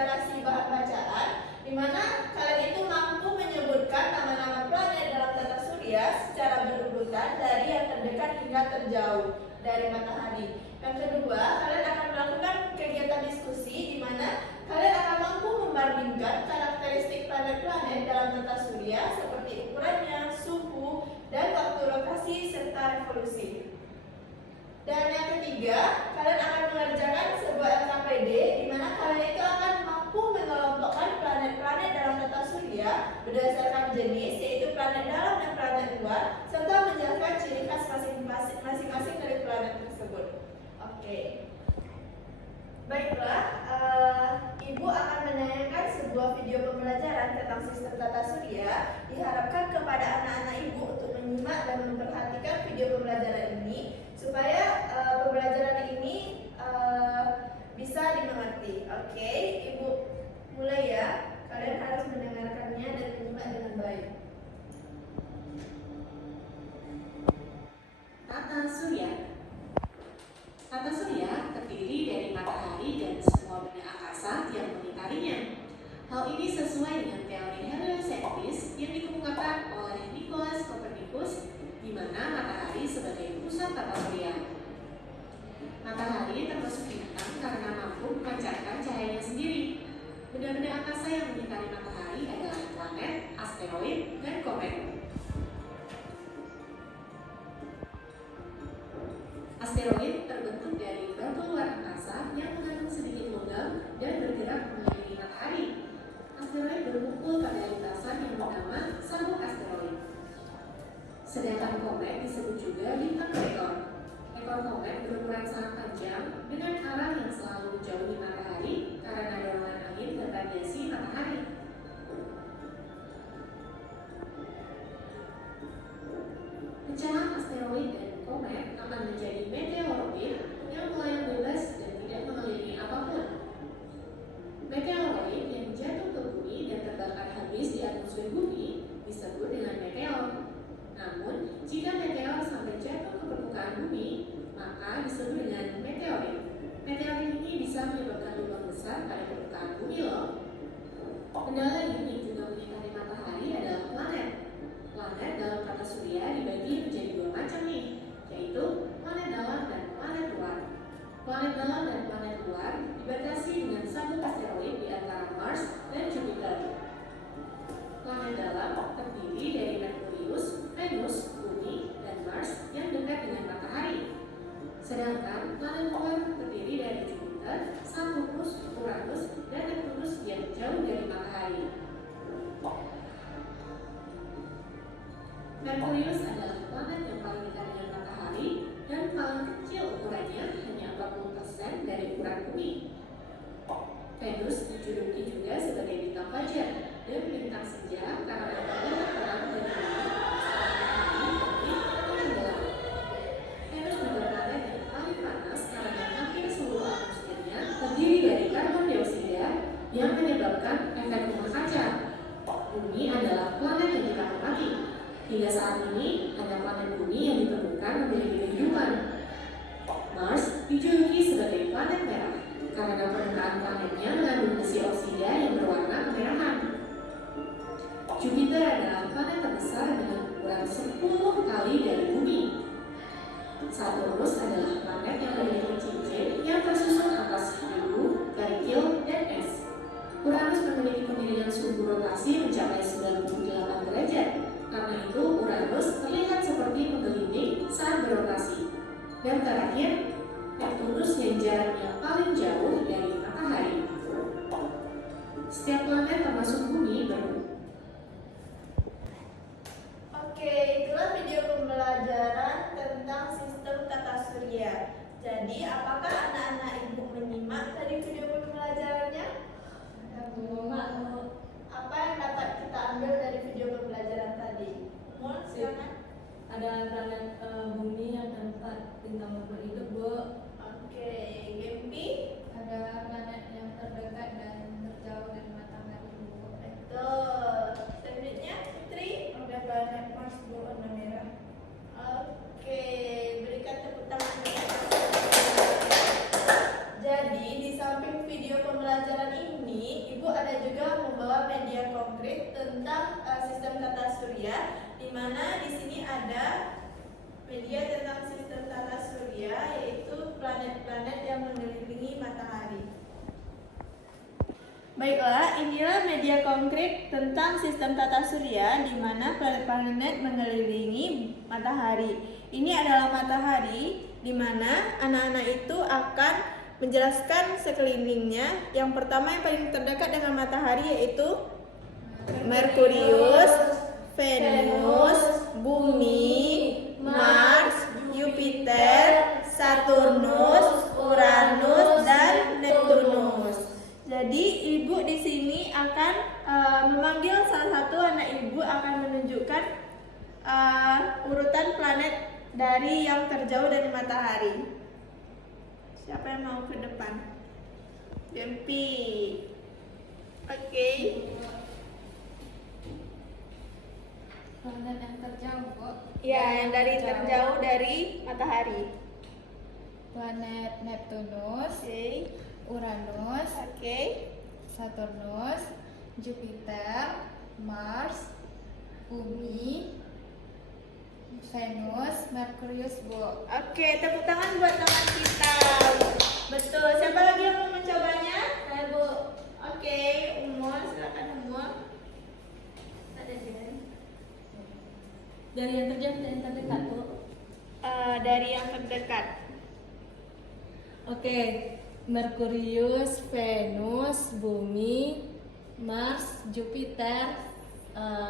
literasi bahan bacaan, di mana kalian itu mampu menyebutkan nama-nama planet dalam tata surya secara berurutan dari yang terdekat hingga terjauh dari matahari. Yang kedua, kalian akan melakukan kegiatan diskusi di mana kalian akan mampu membandingkan karakteristik planet-planet dalam tata surya seperti ukurannya, suhu, dan waktu rotasi serta revolusi. Dan yang ketiga, kalian akan mengerjakan sebuah LKPD di mana kalian itu akan mampu mengelompokkan planet-planet dalam tata surya berdasarkan jenis, yaitu planet dalam dan planet luar, serta menjelaskan ciri khas masing-masing dari planet tersebut. Oke. Baiklah, Ibu akan menayangkan sebuah video pembelajaran tentang sistem tata surya. Diharapkan kepada anak-anak Ibu untuk menyimak dan memperhatikan video pembelajaran ini supaya pembelajaran ini bisa dimengerti. Oke, Ibu mulai ya. Kalian harus mendengarkannya dan menyimak dengan baik. Tata surya. Tata surya terdiri dari matahari dan semua benda angkasa yang melingkarinya. Hal ini sesuai dengan teori heliocentris yang dikemukakan oleh Nicolaus Copernicus, di mana matahari sebagai pusat tata surya. Matahari termasuk bintang karena mampu memancarkan cahayanya sendiri. Benda-benda angkasa yang melingkari matahari adalah planet, asteroid, dan komet. Asteroid terbentuk dari batu luar angkasa yang mengandung sedikit logam dan bergerak mengelilingi matahari. Asteroid berkumpul pada lintasan yang bernama sabuk asteroid. Sedangkan komet disebut juga bintang berekor. Ekor komet berukuran sangat panjang dengan arah yang selalu menjauhi matahari karena dorongan angin dan radiasi matahari. Pecahan asteroid dan komet akan menjadi meteoroid yang melayang bebas dan tidak mengelilingi apapun. Meteoroid yang jatuh ke bumi dan terbakar habis di atmosfer bumi disebut dengan meteor. Namun, jika meteor sampai jatuh ke permukaan bumi, maka disebut dengan meteorit. Meteorit ini bisa menyebabkan lubang besar pada permukaan bumi loh. Benda lain yang juga melingkari matahari adalah planet. Planet dalam tata surya dibagi menjadi dua macam nih, yaitu planet dalam dan planet luar. Planet dalam dan planet luar dibatasi dengan sabuk asteroid di antara Mars dan Jupiter. Planet dalam terdiri dari Merkurius, Venus, Bumi, dan Mars yang dekat dengan matahari. Sedangkan planet luar terdiri dari Jupiter, Saturnus, Uranus, dan Neptunus yang jauh dari matahari. Merkurius adalah planet yang paling dekat dengan matahari dan paling kecil ukurannya, hanya 40% dari ukuran bumi. Venus dijuluki juga sebagai bintang fajar dan bintang senja karena terlihat terang dari bumi atau tenggelam. Venus juga planet yang paling panas karena hampir seluruh atmosfernya terdiri dari karbon dioksida yang menyebabkan efek rumah kaca. Bumi adalah planet yang kita hormati. Hingga saat ini, hanya planet bumi yang ditemukan memiliki kehidupan. Mars dijuluki sebagai planet merah karena permukaan planetnya mengandung besi oksida yang berwarna kemerahan. Jupiter adalah planet terbesar dengan ukuran 10 kali dari bumi. Saturnus adalah planet yang memiliki cincin yang tersusun atas biru, kerikil, dan es. Uranus memiliki kemiringan suhu rotasi mencapai 98 derajat. Karena itu, Uranus terlihat seperti menggelinding saat berotasi. Dan terakhir, Neptunus yang jaraknya paling jauh dari matahari. Setiap planet termasuk bumi Oke, itulah video pembelajaran tentang sistem tata surya. Jadi, apakah anak-anak Ibu menyimak tadi video pembelajarannya? Apa yang dapat kita ambil dari video pembelajaran tadi? Mul, silakan. Ada planet bumi yang tempat bintang berhidup, Bu. Oke, Gempi. Ada planet yang terdekat dan terjauh dari matahari, Bu. Betul. Selanjutnya, Putri. Ada planet Mars berwarna merah. Oke, berikan tepuk tangan. Jadi, di samping video pembelajaran ini, ada juga membawa media konkret tentang sistem tata surya, di mana di sini ada media tentang sistem tata surya, yaitu planet-planet yang mengelilingi matahari. Baiklah, inilah media konkret tentang sistem tata surya di mana planet-planet mengelilingi matahari. Ini adalah matahari di mana anak-anak itu akan menjelaskan sekelilingnya. Yang pertama yang paling terdekat dengan matahari yaitu Merkurius, Venus, Bumi, Mars, Jupiter, Saturnus, Uranus, dan Neptunus. Jadi ibu di sini akan memanggil salah satu anak ibu akan menunjukkan urutan planet dari yang terjauh dari matahari. Siapa yang mau ke depan? Dempi. Oke. Planet yang terjauh, Bu. Ya, yang dari terjauh dari matahari. Planet Neptunus, Oke. Uranus, Oke. Saturnus, Jupiter, Mars, Bumi, Venus, Merkurius, Bu. Oke, tepuk tangan buat teman kita. Betul. Siapa lagi yang mau mencobanya? Saya Bu. Oke, Umur, silakan Umur. Ada dia. Dari yang terjauh dan yang terdekat Bu. Dari yang terdekat. Oke. Merkurius, Venus, Bumi, Mars, Jupiter,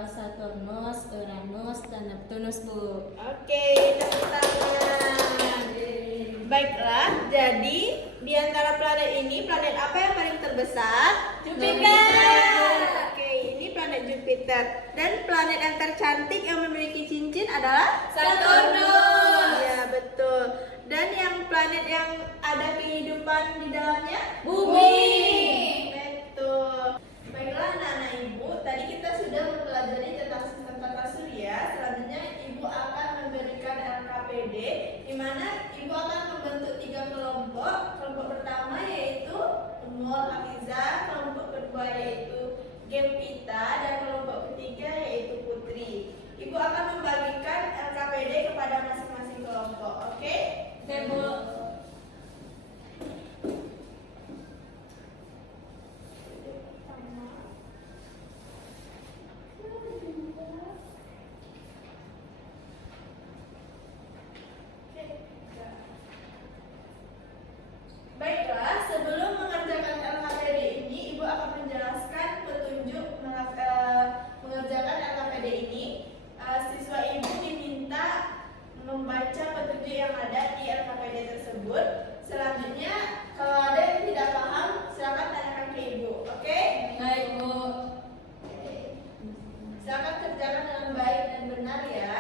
Saturnus, Uranus, dan Neptunus Bu. Oke, tepuk tangan. Baiklah, jadi di antara planet ini, planet apa yang paling terbesar? Jupiter. Oke, ini planet Jupiter. Dan planet yang tercantik yang memiliki cincin adalah Saturnus. Ya, betul. Dan yang planet yang ada kehidupan di dalamnya? Bumi. Betul. Baiklah anak-anak ibu, tadi kita sudah mempelajari tentang sistem tata surya. Selanjutnya ibu akan memberikan LKPD, di mana ibu akan membentuk 3 kelompok. Kelompok pertama yaitu Umul Hafizah, kelompok kedua yaitu Gempita, dan kelompok ketiga yaitu Putri. Ibu akan membagikan LKPD kepada masing-masing kelompok, oke? Oke Bu. Baiklah, sebelum mengerjakan LKPD ini, ibu akan menjelaskan petunjuk mengerjakan LKPD ini. Siswa ibu diminta membaca petunjuk yang ada di LKPD tersebut. Selanjutnya, kalau ada yang tidak paham, silakan tanyakan ke ibu, oke? Baik Bu. Silakan kerjakan dengan baik dan benar ya.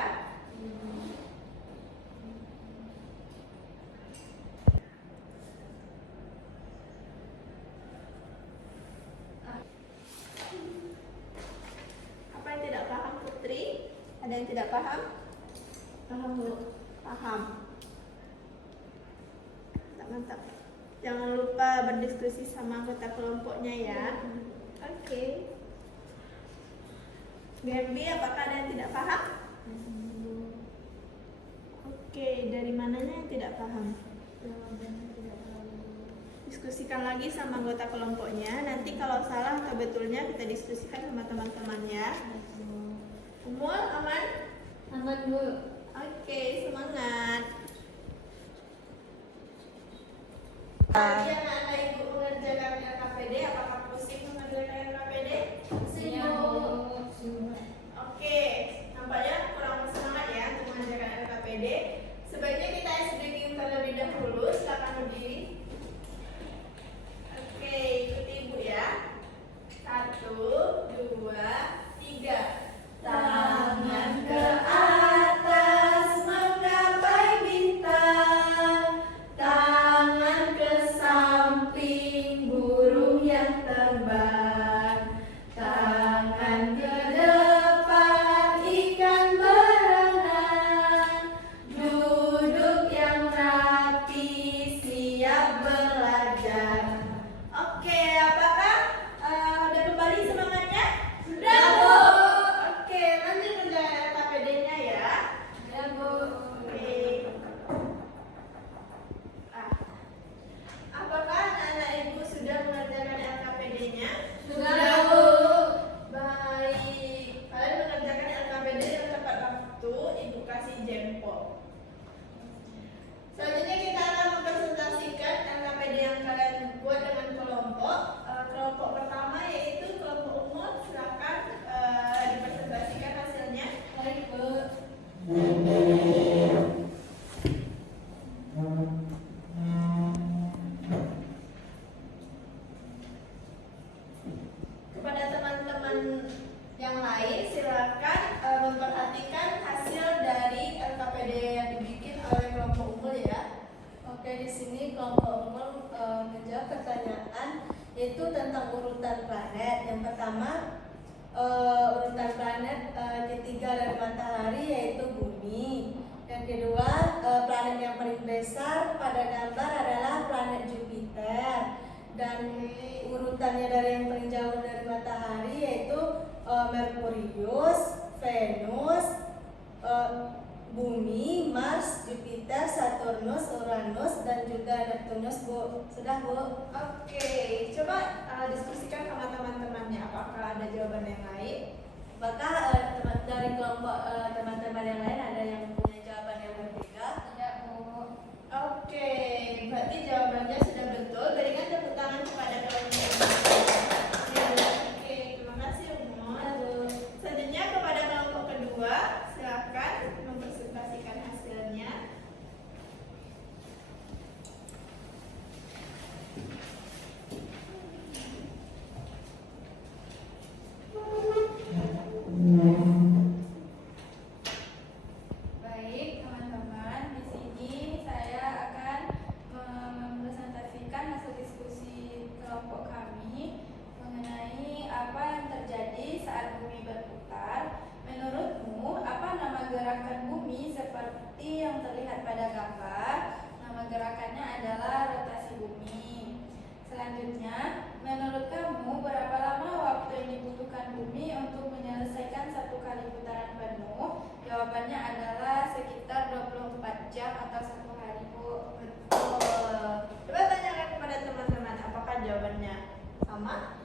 Apa yang tidak paham, Putri? Ada yang tidak paham? Paham Bu. Paham. Mantap, mantap. Jangan lupa berdiskusi sama anggota kelompoknya ya. Oke. Gembi, apakah ada yang tidak paham? Oke, dari mananya yang tidak paham? Diskusikan lagi sama anggota kelompoknya. Nanti kalau salah atau betulnya kita diskusikan sama teman-teman ya. Umur aman? Aman Bu. Oke, semangat. Tadi anak-anak ibu mengerjakan LKPD, apakah pusing mengerjakan LKPD? Pusing Bu. Oke, nampaknya kurang semangat ya untuk mengerjakan LKPD. Sebaiknya kita SDG terlebih dahulu. Silakan berdiri. Oke, ikuti ibu ya. 1, 2, 3. Tangan ke atas menggapai bintang, tangan ke samping burung yang silakan memperhatikan hasil dari LKPD yang dibikin oleh kelompok unggul ya. Oke, di sini kelompok unggul menjawab pertanyaan yaitu tentang urutan planet. Yang pertama, urutan planet ketiga dari matahari yaitu bumi. Yang kedua, planet yang paling besar pada gambar adalah planet Jupiter. Dan urutannya dari yang paling jauh dari matahari yaitu Merkurius, Venus, Bumi, Mars, Jupiter, Saturnus, Uranus, dan juga Neptunus, Bu. Sudah, Bu? Oke, coba diskusikan sama teman-temannya. Apakah ada jawaban yang lain? Apakah dari kelompok teman-teman yang lain ada yang punya jawaban yang berbeda? Tidak, Bu. Oke, berarti jawabannya sudah betul. Berikan tepuk tangan kepada kelompok unggul. Oke, terima kasih Umur. Selanjutnya kepada kelompok kedua, silakan mempresentasikan hasilnya. Baik, teman-teman, di sini saya akan mempresentasikan hasil diskusi kelompok kami mengenai apa yang terjadi saat bumi berputar. Menurutmu, apa nama gerakan bumi seperti yang terlihat pada gambar? Nama gerakannya adalah rotasi bumi. Selanjutnya, menurut kamu berapa lama waktu yang dibutuhkan bumi untuk menyelesaikan satu kali putaran penuh? Jawabannya adalah sekitar 24 jam atau 1 hari, Bu. Betul. Coba tanyakan kepada teman-teman, apakah jawabannya sama?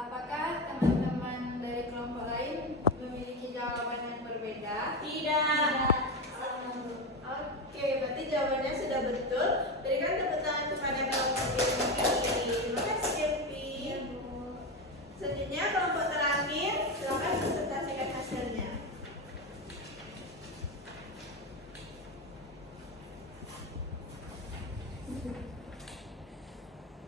Apakah teman-teman dari kelompok lain memiliki jawaban yang berbeda? Tidak. Oke, berarti jawabannya sudah betul. Berikan tepuk tangan kepada kelompok Kempi. Terima kasih Kempi. Selanjutnya kelompok terakhir, silakan presentasikan hasilnya.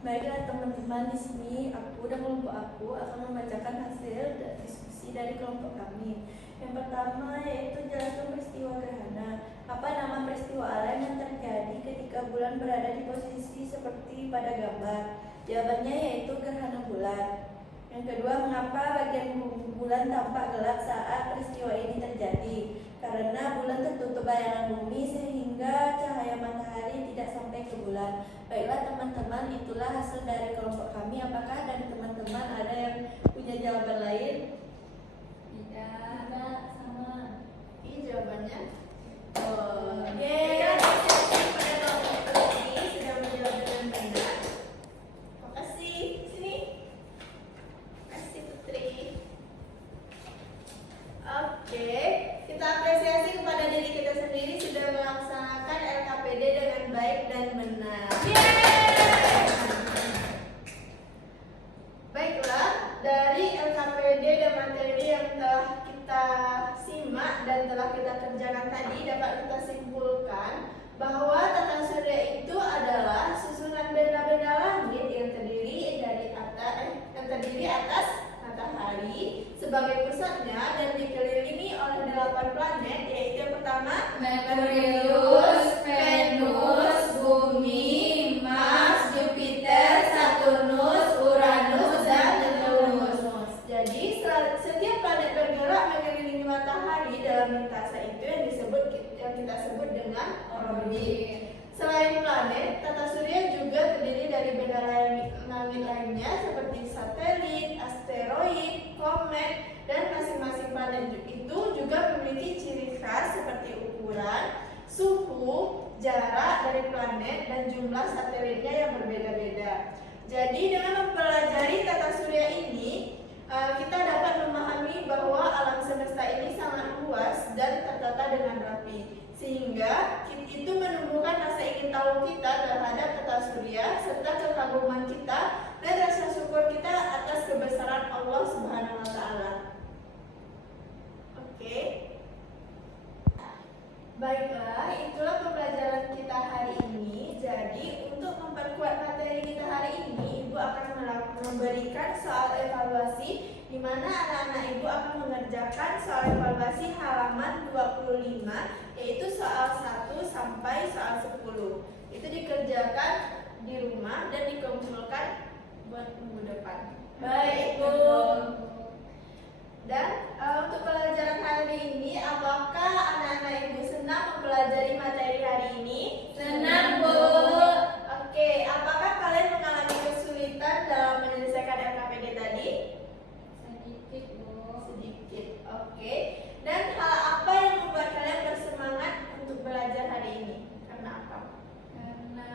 Baiklah teman-teman, di sini aku dan kelompok aku akan membacakan hasil diskusi dari kelompok kami. Yang pertama yaitu jelaskan peristiwa gerhana. Apa nama peristiwa alam yang terjadi ketika bulan berada di posisi seperti pada gambar? Jawabannya yaitu gerhana bulan. Yang kedua, mengapa bagian bulan tampak gelap saat peristiwa ini terjadi? Karena bulan tertutup bayangan bumi sehingga cahaya matahari tidak sampai ke bulan. Baiklah teman-teman, itulah hasil dari kelompok kami. Apakah dari teman-teman ada yang punya jawaban lain? Tidak. Sama. Ini jawabannya. Oke, terima kasih kepada kelompok ini sudah menjawab dengan benar. Makasih. Sini. Makasih Putri. Oke, kita apresiasi kepada diri kita sendiri sudah melaksanakan LKPD dengan baik dan benar. Baiklah, dari LKPD dan materi yang telah kita simak dan telah kita kerjakan tadi dapat kita simpulkan bahwa tata surya itu adalah susunan benda-benda langit yang terdiri atas matahari sebagai pusatnya dan dikelilingi oleh 8 planet, yaitu yang pertama Merkurius, Venus, Bumi, Mars, Jupiter, Saturnus, Uranus, dan Neptunus. Jadi setiap planet bergerak mengelilingi matahari dalam lintasan itu yang kita sebut dengan orbit. Selain planet, tata surya juga terdiri dari benda langit lainnya seperti satelit, asteroid, komet, dan masing-masing planet itu juga memiliki ciri khas seperti ukuran, suhu, jarak dari planet, dan jumlah satelitnya yang berbeda-beda. Jadi dengan mempelajari tata surya ini, kita dapat memahami bahwa alam semesta ini sangat luas dan tertata dengan rapi, sehingga itu menumbuhkan rasa ingin tahu kita terhadap tata surya serta kekaguman kita dan rasa syukur kita atas kebesaran Allah Subhanahu wa Ta'ala. Oke. Baiklah, itulah pembelajaran kita hari ini. Jadi untuk memperkuat materi kita hari ini, Ibu akan melakukan memberikan soal evaluasi di mana anak-anak ibu akan mengerjakan soal evaluasi halaman 25, yaitu soal 1 sampai soal 10. Itu dikerjakan di rumah dan dikumpulkan buat minggu depan. Baik, Bu. Dan untuk pelajaran hari ini, apakah anak-anak ibu senang mempelajari materi hari ini? Senang, Bu. Oke, apakah kalian mengalami kesulitan dalam menyelesaikan LKPD tadi? Sedikit, Bu. Sedikit, oke. Dan hal apa yang membuat kalian bersemangat untuk belajar hari ini? Karena apa? Karena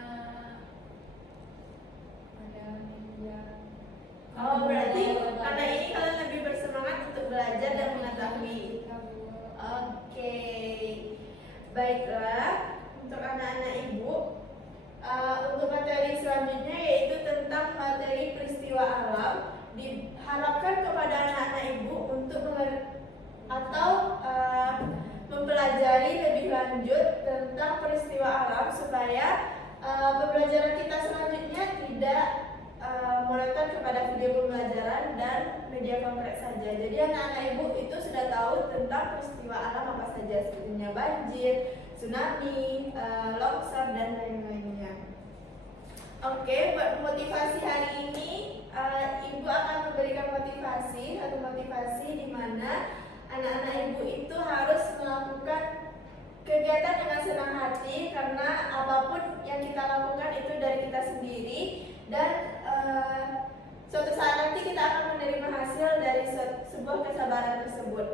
ada media. Oh, berarti karena ini kalian lebih bersemangat untuk belajar dan mengetahui. Oke, baiklah. Untuk anak-anak ibu, untuk materi selanjutnya yaitu tentang materi peristiwa alam. Diharapkan kepada anak-anak ibu untuk mempelajari lebih lanjut tentang peristiwa alam supaya pembelajaran kita selanjutnya tidak monoton kepada video pembelajaran dan media kompleks saja. Jadi anak-anak ibu itu sudah tahu tentang peristiwa alam apa saja, seperti banjir, tsunami, longsor dan lain-lainnya. Oke, buat motivasi hari ini, ibu akan memberikan motivasi di mana anak-anak ibu itu harus melakukan kegiatan dengan senang hati karena apapun yang kita lakukan itu dari kita sendiri dan suatu saat nanti kita akan menerima hasil dari sebuah kesabaran tersebut.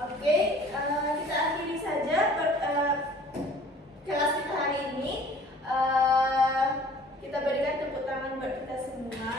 Oke, kita akhiri saja kelas kita hari ini. Kita berikan tepuk tangan buat kita semua.